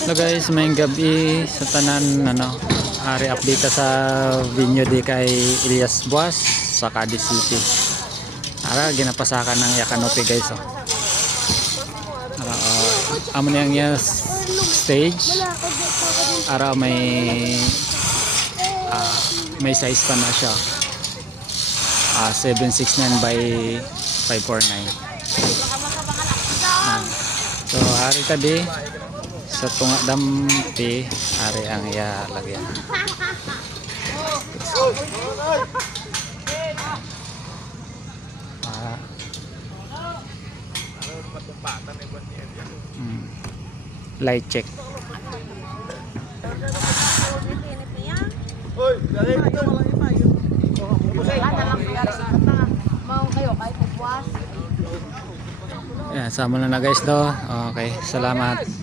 So guys, may gabi sa tanan ari update sa vinyo di kay Elias Buas sa Cadiz City. Ara ginapasakan ng Yakanopi guys oh. Amo niyang stage. Ara may size pa na siya. 769 by 549. So hari tadi sa tunga dampi hari ang iya lagyan. Light check. Yeah, sama na guys do. Okay, salamat.